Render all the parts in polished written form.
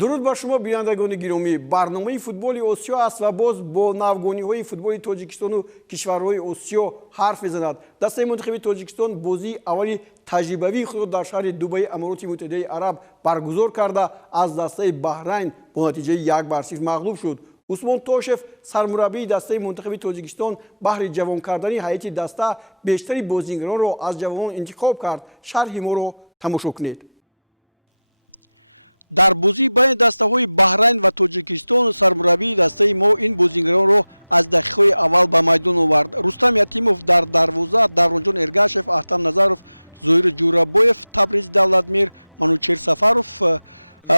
дуруд ба шумо бинандагони гиромӣ. барномаи футболи осиё аст ва боз бо навгониҳои футболи тоҷикистону кишварҳои осиё ҳарф мезанад. дастаи мунтахаби тоҷикистон бозии аввали таҷрибавии худро дар шаҳри Дубаи Амороти Муттаҳидаи Араб баргузор карда аз дастаи Баҳрайн бо натиҷаи 1-0 мағлуб шуд. усмон тошев сармураббии дастаи мунтахаби тоҷикистон баҳри ҷавон кардани ҳайати даста бештари бозигаронро аз ҷавонон интихоб кард. шарҳи моро тамошо кунед. дар бозии байни дастаҳои Баҳрайн ва Тоҷикистон сармураббии дастаи мо ин бозигаронро аз дақиқаҳои аввал ба майдон овард. Рустам Ятимов дар дарвоза, Давронҷон Эргашев, Ахтам Назаров, Зоир Ҷӯрабоев, Табризи Давлатмир, Манучер Сафаров,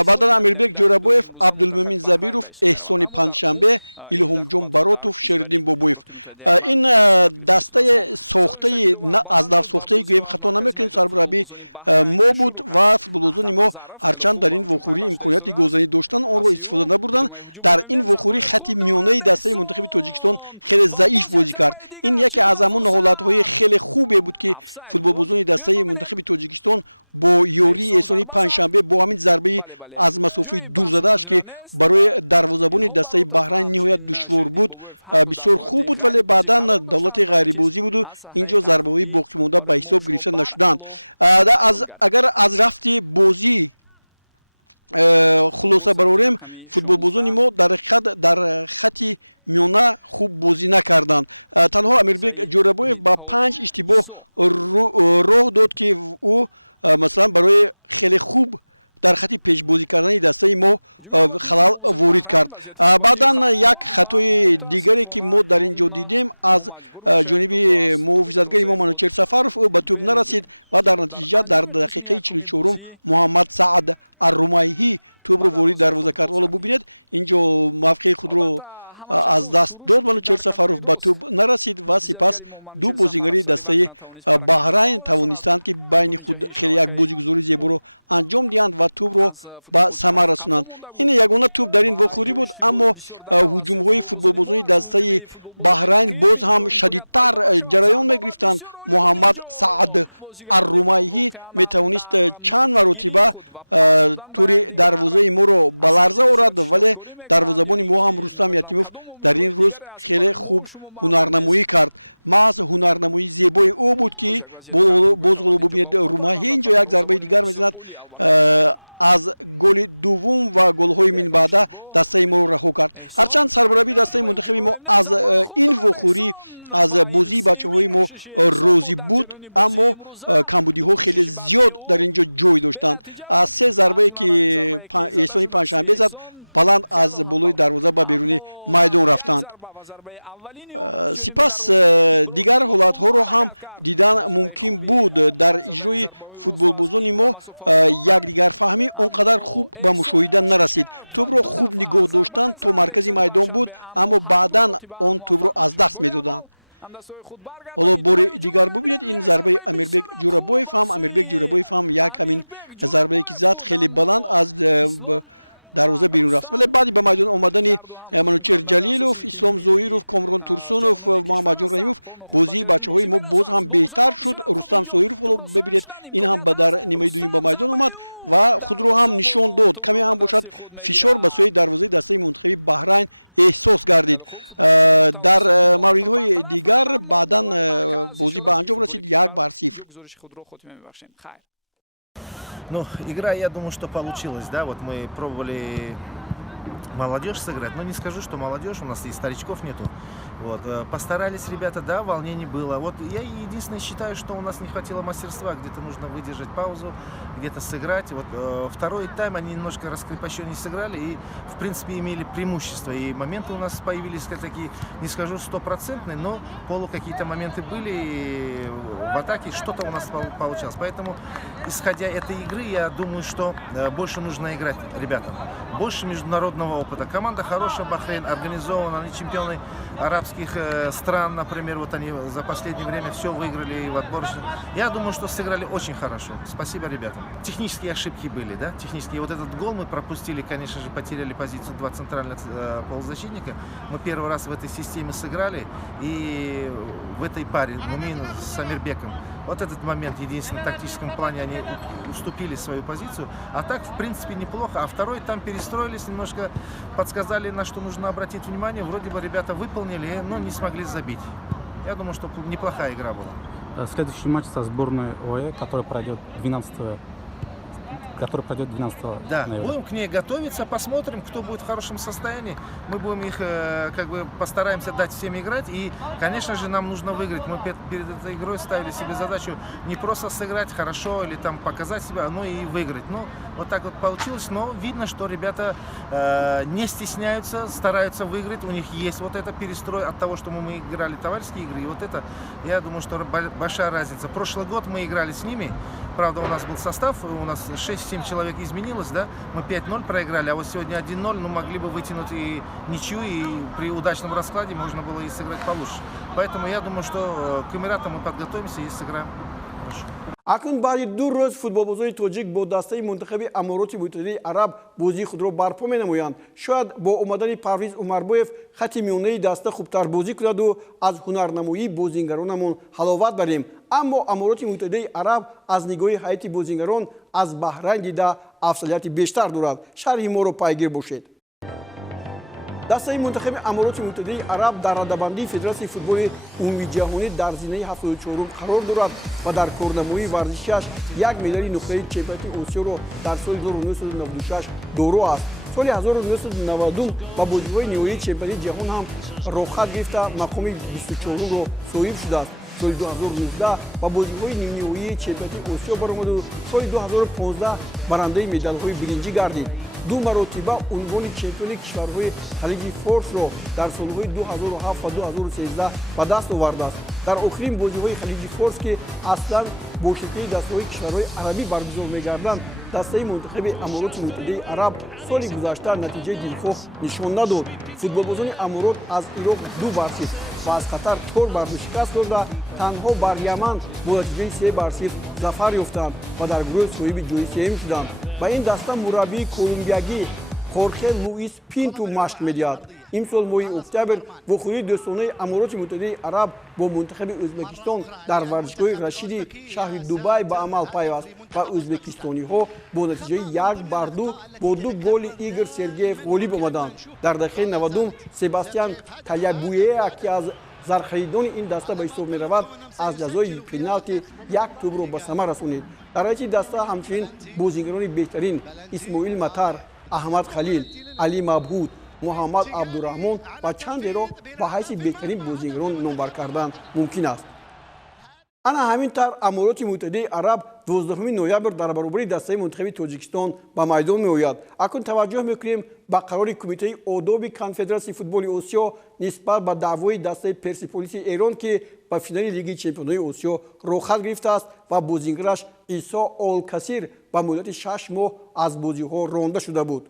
баъдан Амирбек Ҷӯрабоев, Абдулмумин Забиров, Эҳсони Панҷшанбе, Илҳомҷон Баротов, Шериддин Бобоев. ин дастаи сохтаи аз нав сохтаи гӯем хато намекунем сармураббии мо буд ва футболбозони мо ҳарчанд дар ин вохӯрӣ имконияти голзанӣ доштанд онро истифода набурданд. дар ин вохӯрӣ хати миёнаи дастаи мунтахаби Тоҷикистон хеле заиф бозӣ кард. ин яке аз ҳамон ҳолатҳои хеле хубе буд ки футболбозони дастаи мунтахаби Тоҷикистон бо ёрии Эҳсони Панҷшанбе бо ҳамин зарбаи аз масофаи дурзадааш ки барои дарвозабони дастаи Баҳрайн ниҳоят душвор буд бисёр хуб буд, вале баъдан давлати ғайрибозӣ буду инҷо зарбаҳои боқимонда ба ҳисоб гирифта нашуданд. агар аз рафти бозӣ хулоса барорем, футболбозони мо дар ҳақиқат дар хати миёна хуб бозӣ накарданд. танҳо Амирбек Ҷӯрабоев ба 5 иштибоҳ роҳ дод ки ӯ масалан барои хеле хуб дар хати пешбозӣ кардани дастаи мо халал ворид кард. баъдан як хатои дигаре ки мо дар ин ҷо дидем аз ҷониби муҳофизатгари мо Манучер Сафаров, ӯ ба тӯб нарасид ва дар натиҷа дар дақиқаи 44 Муҳаммад Саад Аррумайҳӣ тӯбро ворид дарвоза кард. ҳоло бубинед ин ҷо мавқеи худро аз даст дод. Манучер Сафаров ба тӯб нарасид ва сипас ду бозигари дастаи Баҳрайн тавонистанд ки байни худ хеле як бозигузори зеборо анҷом диҳанд ва тӯбро ба самар расонанд. ин ягона тӯб дар ин вохӯрӣ буд, аммо ҳуҷумҳои футболбозони дастаи Баҳрайн боз ҳам шадидтар ҷараён мегирифтанд. Муҳаммад Саад Аррумайҳӣ метавонист чанд маротиба тури дарвозаи моро ба ларза орад, вале дарвозабони мо ҳам Рустам Ятимов дар ин рӯз хеле хуб ҳунарнамоӣ кард. маҳз ҳунарнамоии зебои ӯ буд ки боз ҳоло бубинед Румайҳӣ ин ҷо як зарбаи дигар мезанад. аз голи дуввум ва голҳои минбаъда дастаи моро раҳо кард. ҳарчанд сармураббии дастаи мунтахаби мо аз ин вохӯрӣ аз бозии бачаҳои мо розӣ буд, аммо камбудиҳо хеле зиёд дар ин ҷо ҷой доштанд. аз се зарбае ки Эҳсони Панҷшанбе зад баланд аз болои дарвоза ба беруни майдон рафтанд. сипас дигар ҳолатҳоро ҳам дидан мумкин буд. дар иҷрои футболбозони мо якдигарфаҳмӣ он қадар хуб ба мушоҳида нарасид. тӯбро хуб нигоҳ доштанд, то маркази майдон буд, аммо баъдан он тӯбро аз даст медоданд. ҳоло бори дигар бубинед ин зарбаи Амирбек Ҷӯрабоев ҳам як ҳамин зарбае ки зад хеле баланд аз дарвоза берун рафт. вале баъди ба майдон омадани Манучер Ҷалилов, Ислом Зоиров, Комрон Турсунов, Муҳаммадҷон Раимов бозии бачаҳои мо боз ҳам беҳтар шуд. Рустам Соиров ҳоло бибинед ин ҳам дар нимаи дуюм ба майдон омад ва худро ҳам нишон дод. каме ҳам бошад фишор ба сӯи дарвозаи дастаи мунтахаби Баҳрайн эҳсос гардид. дар мавридҳои дигар баъдан бозӣ ба анҷом расид 1-0. Ну, игра, я думаю, что получилась, да, вот мы пробовали молодежь сыграть, но не скажу, что молодежь, у нас и старичков нету. Вот, постарались ребята, да, волнений было. Вот я единственное считаю, что у нас не хватило мастерства, где-то нужно выдержать паузу, где-то сыграть. Вот второй тайм они немножко раскрепощеннее сыграли и, в принципе, имели преимущество. И моменты у нас появились такие, не скажу стопроцентные, но какие-то моменты были в атаке, что-то у нас получалось. Поэтому, исходя этой игры, я думаю, что больше нужно играть ребятам. Больше международного положительного опыта. Команда хорошая, Бахрейн, организована, они чемпионы арабских стран, например, вот они за последнее время все выиграли в отборочных. Я думаю, что сыграли очень хорошо. Спасибо ребятам. Технические ошибки были, да, технические. Вот этот гол мы пропустили, конечно же, потеряли позицию 2 центральных полузащитника. Мы первый раз в этой системе сыграли, и в этой паре Мумин с Амирбеком. Вот этот момент, единственный в тактическом плане, они уступили свою позицию. А так, в принципе, неплохо. А второй там перестроились, немножко подсказали, на что нужно обратить внимание. Вроде бы ребята выполнили, но не смогли забить. Я думаю, что неплохая игра была. Следующий матч со сборной ОЭ, который пройдет 12 Да, ноября. будем к ней готовиться, посмотрим, кто будет в хорошем состоянии. Мы будем их, как бы, постараемся дать всем играть. И, конечно же, нам нужно выиграть. Мы перед этой игрой ставили себе задачу не просто сыграть хорошо или там показать себя, но и выиграть. Ну, вот так вот получилось. Но видно, что ребята не стесняются, стараются выиграть. У них есть вот это перестрой от того, что мы играли товарищеские игры. И вот это, я думаю, что большая разница. Прошлый год мы играли с ними. Правда, у нас был состав, у нас 6-7 человек изменилось, да, мы 5-0 проиграли, а вот сегодня 1-0, ну, могли бы вытянуть и ничью, и при удачном раскладе можно было и сыграть получше. Поэтому я думаю, что к Эмиратам мы подготовимся и сыграем хорошо. акнун баъди 2 рӯз футболбозони тоҷик бо дастаи мунтахаби амороти муттаҳидаи араб бозии худро барпо менамоянд. Шояд бо омадани Парвиз Умарбоев хати миёнаи даста хубтар бозӣ кунаду аз ҳунарнамоии бозингаронамон ҳаловат барем. Аммо амороти муттаҳидаи араб аз нигоҳи ҳайати бозингарон аз Баҳрайн дида афзалияти бештар дорад. Шарҳи моро пайгир бошед. дастаи мунтахаби амороти муттаҳидаи араб дар радабандии Федератсияи футболи умумиҷаҳонӣ дар зинаи 74 қарор дорад ва дар корнамоии варзишаш як медали нуқтаи чемпионати Осиёро дар соли 1996 доро аст. соли 1990 ба бозиҳои ниҳоии чемпионати ҷаҳон ҳам рохат гирифта мақоми 24-ро соҳиб шудааст. соли 2019 ба бозиҳои нимниҳоии чемпионати Осиё баромаду соли 2015 барандаи медалҳои биринҷӣ гардид. 2 маротиба унвони чемпиони кишварҳои халиҷи Форсро дар солҳои 2007 ва 2013 ба даст овардааст. дар охирин бозиҳои халиҷи Форс ки аслан бо ширкати дастаҳои кишварҳои арабӣ баргузор мегарданд, дастаи мунтахаби амороти муттаҳидаи араб соли гузашта натиҷаи дилхоҳ нишон надод. футболбозони аморот аз Ироқ 2-0 ва аз Қатар 4 шикаст дода, танҳо бар Яман бо натиҷаи 3-0 зафар ёфтанд ва дар гурӯҳ соҳиби ҷойи сеюм шуданд. ба ин даста мураббии колумбиягӣ Хорхе Луис Пинту машқ медиҳад. имсол моҳи октябр вохӯрии дӯстонаи амороти муттаҳидаи араб бо мунтахаби Ӯзбекистон дар варзишгоҳи Рашиди шаҳри Дубай ба амал пайваст ва ӯзбекистониҳо бо натиҷаи 1-2 бо 2 голи Игор Сергеев ғолиб омаданд. дар дақиқаи 90 Себастьян Талябуеа ки аз зархаридони ин даста ба ҳисоб меравад, аз ҷазои пеналти як тӯбро ба самар расонид. дар ҳайати даста ҳамчунин бозингарони беҳтарин Исмоил Матар, Аҳмад Халил, Али Мабҳуд, Муҳаммад Абдураҳмон ва чандеро ба ҳайси беҳтарин бозингарон номбар кардан мумкин аст. ана ҳамин тавр амороти муттаҳидаи араб 12 ноябр дар баробари дастаи мунтахаби Тоҷикистон ба майдон меояд. акнун таваҷҷӯҳ мекунем ба қарори кумитаи одоби Конфедератсияи футболи Осиё нисбат ба даъвои дастаи Персеполиси Эрон ки ба финали Лиги Чемпионҳои Осиё рохат гирифтааст ва бозингараш Исо Олкасир ба муддати 6 моҳ аз бозиҳо ронда шуда буд.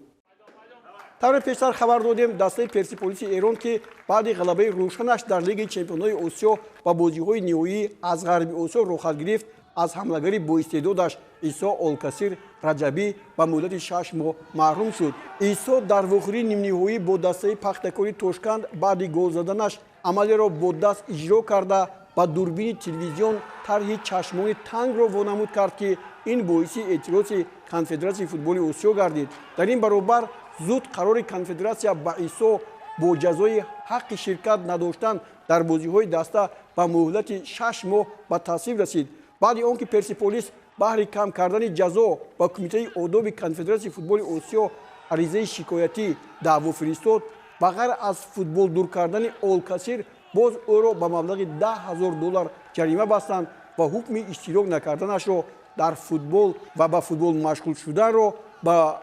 тавре пештар хабар додем дастаи Персеполиси Эрон ки баъди ғалабаи рӯшанаш дар Лигаи Чемпионҳои Осиё ба бозиҳои ниҳоӣ аз Ғарби Осиё рохат гирифт, аз ҳамлагари боистеъдодаш Исо Олкасир Раҷабӣ ба муддати 6 моҳ маҳрум шуд. Исо дар вохӯрии нимниҳоӣ бо дастаи пахтакори Тошканд баъди гол заданаш амалеро бо даст иҷро карда ба дурбини телевизион тарҳи чашмони тангро вонамуд кард ки ин боиси эътирози Конфедератсияи футболи Осиё гардид. дар ин баробар зуд қарори конфедератсия ба Исо бо ҷазои ҳаққи ширкат надоштан дар бозиҳои даста ба муҳлати 6 моҳ ба тасвиб расид. баъди он ки Персеполис баҳри кам кардани ҷазо ба кумитаи одоби Конфедератсияи футболи Осиё аризаи шикоятӣ даъво фиристод, ба ғайр аз футбол дур кардани Олкасир боз ӯро ба маблағи $10,000 ҷарима бастанд ва ҳукми иштирок накарданашро дар футбол ва ба футбол машғул шуданро ба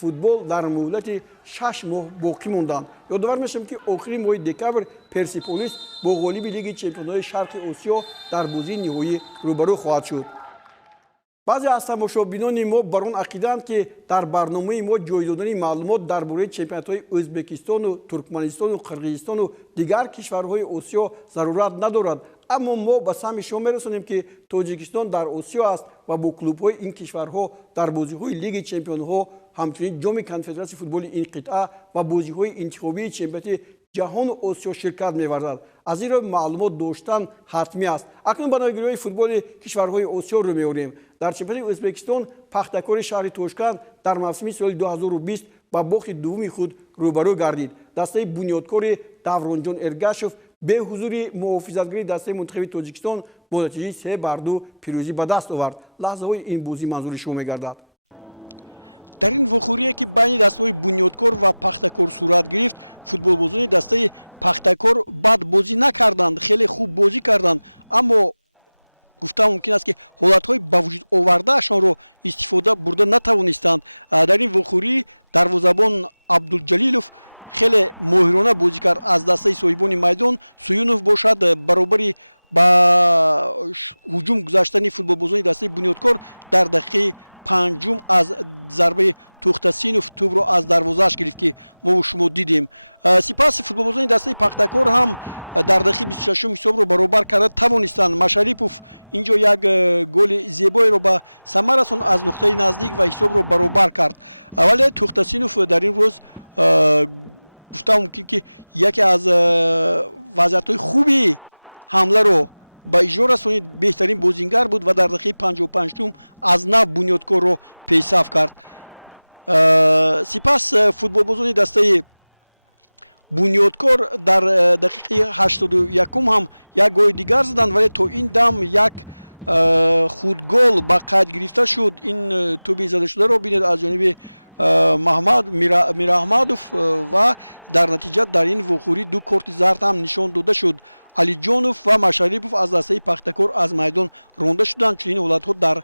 футбол дар муҳлати 6 моҳ боқӣ монданд. ёдовар мешавам ки охири моҳи декабр Персеполис бо ғолиби Лиги Чемпионҳои Шарқи Осиё дар бозии ниҳоӣ рӯбарӯ хоҳад шуд. баъзе аз тамошобинони мо бар он ақидаанд ки дар барномаи мо ҷой додани маълумот дар бораи чемпионатҳои Ӯзбекистону, Туркманистону, Қирғизистону дигар кишварҳои Осиё зарурат надорад. Аммо мо ба сами шумо мерасонем ки Тоҷикистон дар Осиё аст ва бо клубҳои ин кишварҳо дар бозиҳои Лиги чемпионҳо, ҳамчунин ҷоми конфедератсияи футболи ин қитъа ва бозиҳои интихобии чемпионати ҷаҳону Осиё ширкат меварзад. Аз ин рӯ маълумот доштан ҳатмӣ аст. Акнун ба навгириҳои футболи кишварҳои Осиё рӯ меорем. Дар чемпионати Ӯзбекистон пахтакори шаҳри Тошканд дар мавсими соли 2020 ба бохти дуввуми худ рӯбарӯ гардид. Дастаи бунёдкори Давронҷон Эргашев бе ҳузури муҳофизатгари дастаи мунтахаби Тоҷикистон бо натиҷаи 3-2 пирӯзӣ ба даст овард. Лаҳзаҳои ин бозӣ манзури шумо мегардад. дар ин вохӯрие ки байни дастаҳои бунёдкор ва пахтакор сурат гирифт, футболбозони дастаи пахтакор бад бозӣ накарданд, хеле хуб бозӣ карданд, аммо гуфтам мумкин аст ки ҳолатҳои ба вуҷуд овардаашонро истифода бурда натавонистанд. Дар ин вохӯрӣ дарвозабон Абдулҷалилов хеле моҳирона бозӣ кард. Аз дастаи соҳибони майдон Суюнов бошад, баробари ба ҳуҷум гузаштани футболбозони дастаи бунёдкор дар дақиқаи панҷум аз зарбаи Тухтасинов тӯбро аз дарвозааш гирифт ки мо шумо дидем. Сипас футболбозони дастаи пахтакор ҳам дар дақиқаи 26 ҳисобро баробар карда тавонистанд. Машарипов инҷо як голи зебоеро ба самар расон, аз нуқтаи наздик ва ҳисобро баробар кард. Вале Тухтасинов дар ин рӯз гуфтам мумкин ки яке аз вазъиятҳои хуби ҳамларо ба иҷро расонид, беҳтарин бозингар буд ва дар дақиқаи 55 аз нав бунёдкорро пейсаф кард. Сипас футболбозони дастаи бунёдкор дар дақиқаи 81 ҳам як голи дигар заданд, вале то ин дам як худгол ба қайд гирифта шуд. Ин тӯби задашударо бинед аз ҷониби Мираҳмадов ва дар натиҷа дар ин вохӯрӣ ду корти зард ҳам нишон дода шуд. Алиҷонов ва Машарипов аз дастаи пахтакор аз майдон ронда шуданд. Чунин ҳолатҳо дар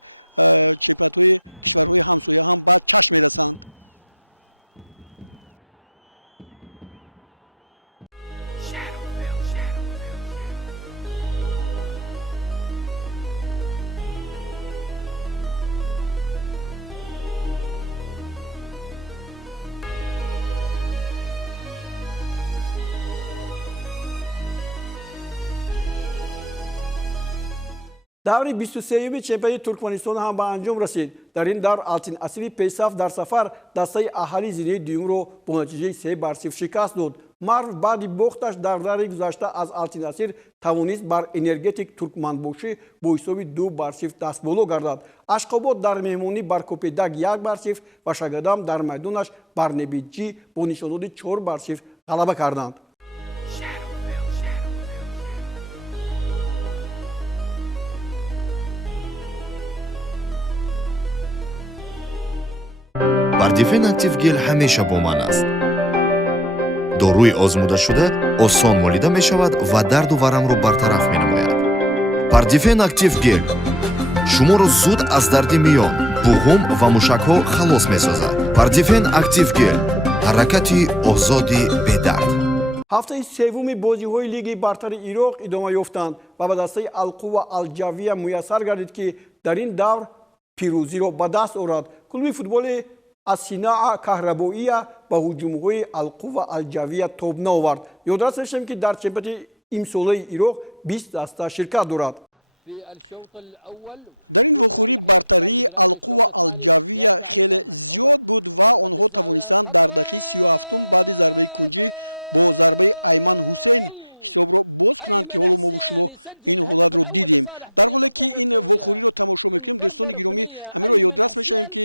чемпионатҳои кишварҳои ҳамсоя ҳам ба чашм мерасанд. даври 23-юми чемпионати Туркманистон ҳам ба анҷом расид. Дар ин давр Алтин Асири Пейсаф дар сафар дастаи аҳалии зинаи дуюмро бо натиҷаи 3-0 шикаст дод. Марв баъди бохташ дар даври гузашта аз Алтин Асир тавонист бар Энергетик Туркманбошӣ бо ҳисоби 2-0 дастболо гардад. Ашқобод дар меҳмонӣ бар Копедаг 1-0 ва Шагадам дар майдонаш бар Небиҷҷӣ бо нишондоди 4-0 ғалаба карданд. Бардифен актив гел ҳамеша бо ман аст. доруи озмудашуда осон молида мешавад ва дарду варамро бартараф менамояд. Бардифен актив гел шуморо зуд аз дарди миён, буғум ва мушакҳо халос месозад. Бардифен актив гел ҳаракати озоди бедард. ҳафтаи севуми бозиҳои Лиги бартари Ироқ идома ёфтанд ва ба дастаи Алқува Алҷавия муяссар гардид ки дар ин давр пирӯзиро ба даст орад. Клуби футболи Асинаа Каҳрабоия ба ҳуҷумҳои Алқува Алҷавия тоб наовард. Ёдрас доштем ки дар чемпионати имсолаи Ироқ 20 даста ширкат дорад. дар ин вохӯрӣ бартарии Алқува Алҷавия хеле зиёд буд ва онҳо тавонистанд дар дақиқаи 37 баъди зарбаи кунҷӣ бо зарбаи Айман Ҳусейн ҳисобро боз кунанд ки ҳоло мо шумо ин ҳолатро дидем. Дар ҳоле ки ин вохӯриро тамошо мекунем, дӯстони гиромӣ, ҳамеро ёдрас мешавем ки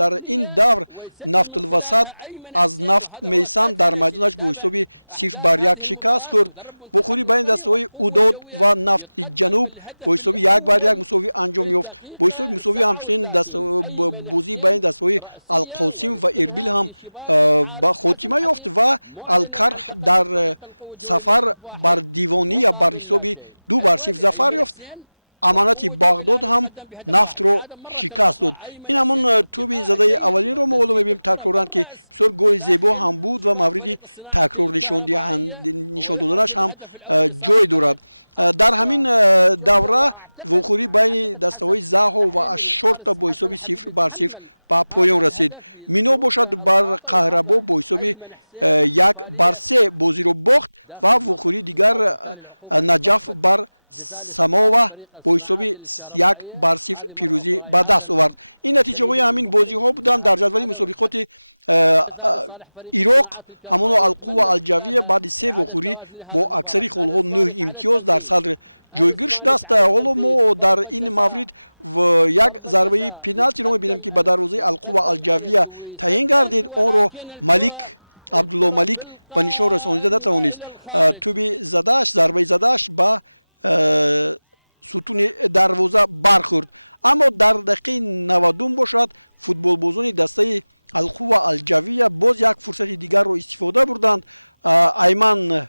дар ин давр Нафтулвасат аз Нафт Мейсан дар майдонаш бо ҳисоби 0-1 шикаст хӯрд. вохӯрӣ байни дастаҳои Удод ва Нафти Ҷануб бо ҳисоби 1-1 мусовӣ анҷом ёфт. Бо ҳисоби мусовӣ ҳамчунин бозии байни дастаҳои Алқосим ва Эрбил ҳам ба хотима ёфт ва Алкарҳ дар сафар бар Дивония бар ҳисоби 2-0 зафар ёфт. аманати бағдод ҳам нафтро шикаст дод. ин ҳамон туби задаи аввалинро мо ҳоло мебинем такроран ки бисёр голи зебо ҳам буд ва мавриди такрор нишон доданаш ҳам ҷой дорад. дар ҳамин давра вохӯрӣ байни дастаҳои заҳо ва ашшорта бо ҳисоби 0-0 ба поён расид. Мино бошад бар Қаҳрабо бо ҳисоби 1-3 бозиро бохт ва вохӯрӣ дигар Наҷаф бар Самова бо ҳисоби 1-0 пирӯзӣ ба даст овард. Ин натиҷаҳои ҳамин бозиҳо буданд. Дар ҷадвали мусобиқоти Ироқ ҳамоно Алқува Алҷавия баъди 3 вохӯрӣ бо аксари холҳо 9 имтиёз дар садр ҷойгир шудааст. Ҳоло мо дар ин маврид як зарбаи пеналтиро мебинем ки ба дарвозаи Алқува Алҷавия таъин гардид. Онро Абдулло Малик ба нишон расонида натавонист. Туби задааш, зарбаи задааш ба сутуни дарвоза бархӯрд. Аммо дар дақиқаи 90 бошад футболбозони дастаи Алқува Алҷавия боз як фурсати дигарро истифода бурданд. Айман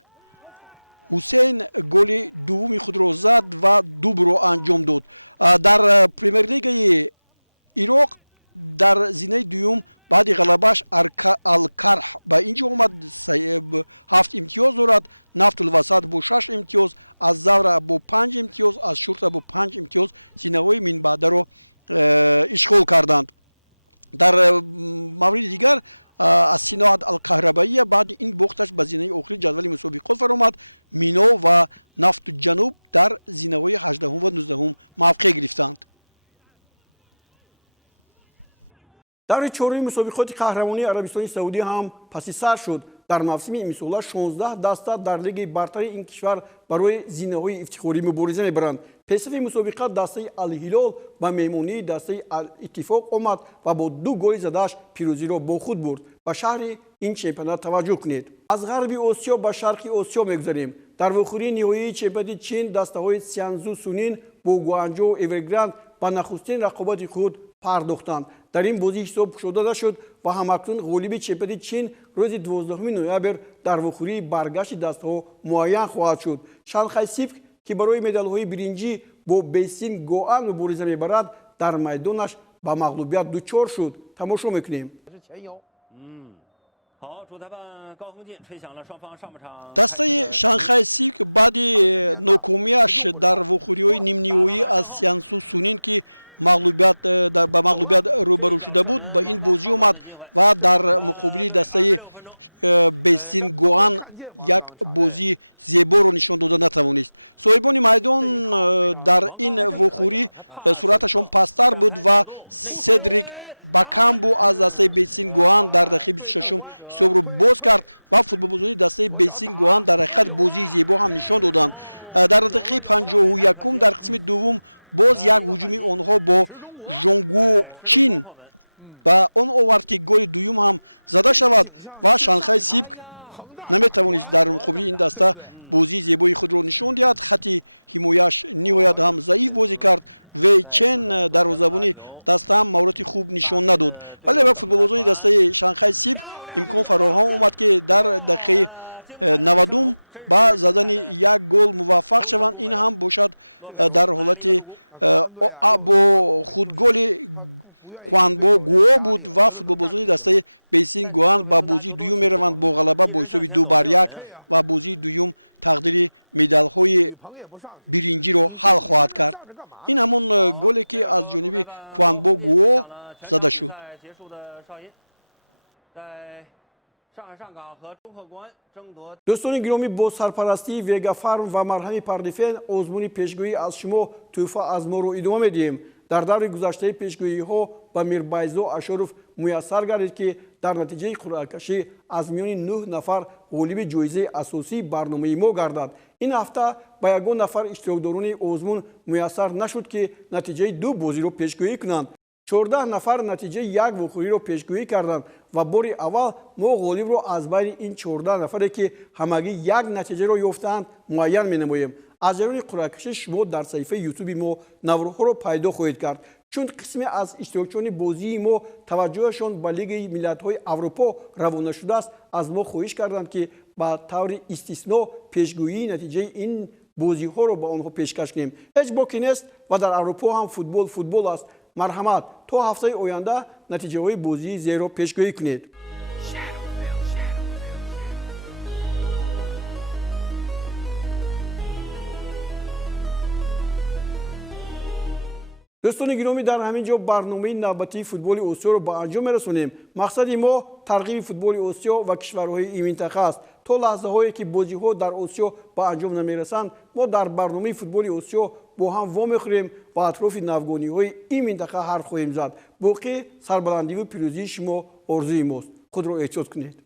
Ҳусейн голи дуввуми худро зад ва дубро анҷом дод. Дар премер-лигаи Ироқ дар зинаи дуюм баъди ғалабаш Алкарҳ ба ин ҷо омад. 7 имтиёз дорад. Нафтулвасат бо 6 имтиёз, аз Завра бо 5 имтиёз, аз Шурта бо 5 имтиёз зинаҳои минбаъдаро ишғол карданд. дар мавриди дигар аз Синоат Алқаҳрабаия баъди ин бохташ ба зинаи охири ҷадвали мусобиқот фаромад. Мино ва Нафту Ҷануб дар зинаҳои 18 ва 19 мавқеъ гирифтанд. даври чорumi мусобиқоти қаҳрамонии Арабистони Саудӣ ҳам паси сар шуд. дар мавсими имсола 16 даста дар лигаи бартари ин кишвар барои зинаҳои ифтихорӣ мубориза мебаранд. песафи мусобиқа дастаи Ал-Ҳилол ба меҳмонии дастаи Иттифоқ омад ва бо 2 голи задааш пирӯзиро бо худ бурд. ба шаҳри ин чемпионат таваҷҷӯҳ кунед. аз ғарби Осиё ба шарқи Осиё мегузарем. дар вохӯрии ниҳоии чемпионати Чин дастаҳои Цзянзу Сунин бо Гуанчжоу Эвергранд ба нахустин рақобати худ пардохтанд. дар ин бозӣ ҳисоб кушода нашуд ва ҳамакнун ғолиби чемпионати Чин рӯзи 12 ноябр дар вохӯрии баргашти дастаҳо муайян хоҳад шуд. Шанхай Сипк ки барои медалҳои биринҷӣ бо Бейсин Гоан мубориза мебарад, дар майдонаш ба мағлубият дучор шуд. Тамошо мекунем. дастаи Шанхай Сипк баъди нокомияш дар вохӯриҳои нимниҳоӣ аз Цзянсу Сунин ки ба мағлубият рӯбарӯ шуда буд, ба ин бозӣ омад ва дар муқобили дастаи Бейсин Гоан як бозии зеборо нишон дода натавонист. соҳибони майдон дар ин вохӯрӣ суръаташон пасттар буд ва Седрик Бакамбу аз дастаи Бейсин Гоан дар дақиқаи 26 ҳисобро боз кард ва футболбозони дастаи Бейсин Гоан дар ҳақиқат бозии зебо ҳам нишон доданд. дар дақиқаи 51 дар қисми дуввум боз як ҳуҷуми онҳо бо Жонгу Чин ба он овард ки голи дуюм ҳам зада шавад ва Шанхай Сипк наметавонист дар муқобили ин даста бозии зебои худро нишон диҳад. хати ҳимояш ниҳоят ҳам заиф бозӣ кард. Вей Чен дарвозабони даста ҳам маҳорати хуб нишон надод. вале ба футболбозони дастаи Шанхай Сипк имкон фароҳам омад ки дар дақиқаи 90 ба задани як гол муваффақ шаванд. ин ҳам бошад дар ҳолати бо худголи Куанбо Гуо буд ва футболбозони дастаи Бейсин Гоан ба бозии дуюм мераванд бо ғалаба бо ҳисоби 2-1 ва бозии дуюм тақдири медалҳои биринҷиро ҳал хоҳад кард. ин ҳамон голе ки аз ҷониби Куанбо Гуо зада шуд. дӯстони гиромӣ, бо сарпарастии Вегафарм ва марҳами Пардифен озмуни пешгӯӣ аз шумо тӯҳфа аз моро идома медиҳем. дар даври гузаштаи пешгӯиҳо ба Мирбайзо Ашуров муяссар гардид ки дар натиҷаи қуръакашӣ аз миёни 9 нафар ғолиби ҷоизаи асосии барномаи мо гардад. ин ҳафта ба ягон нафар иштирокдорони озмун муяссар нашуд ки натиҷаи 2 бозиро пешгӯӣ кунанд. 14 нафар натиҷаи як вохӯриро пешгӯӣ карданд ва бори аввал мо ғолибро аз байни ин 14 нафаре ки ҳамагӣ як натиҷаро ёфтаанд муайян менамоем. аз ҷараёни қуръакашӣ шумо дар саҳифаи ютуби мо наврҳоро пайдо хоҳед кард. чун қисме аз иштирокчиёни бозии мо таваҷҷӯҳашон ба Лигаи Миллатҳои Аврупо равона шудааст, аз мо хоҳиш карданд ки ба таври истисно пешгӯии натиҷаи ин бозиҳоро ба онҳо пешкаш кунем. ҳеҷ боки нест ва дар аврупо ҳам футбол аст. марҳамат, то ҳафтаи оянда натиҷаҳои бозии зеро пешгӯӣ кунед. دوستان گرامی، در همین جا برنامه نوبتی فوتبال آسیا رو به انجام می‌رسونیم. مقصد ما ترغیب فوتبال آسیا و کشورهای این منطقه است. تا لحظه هایی که بازی‌ها در آسیا به انجام نمی‌رسند، ما در برنامه فوتبال آسیا با هم وا می‌خوریم و اطراف ناوگانی‌های این منطقه حرف خواهیم زد. باقی سربلندی و پیروزی شما آرزوی ماست. خود را احتیاط کنید.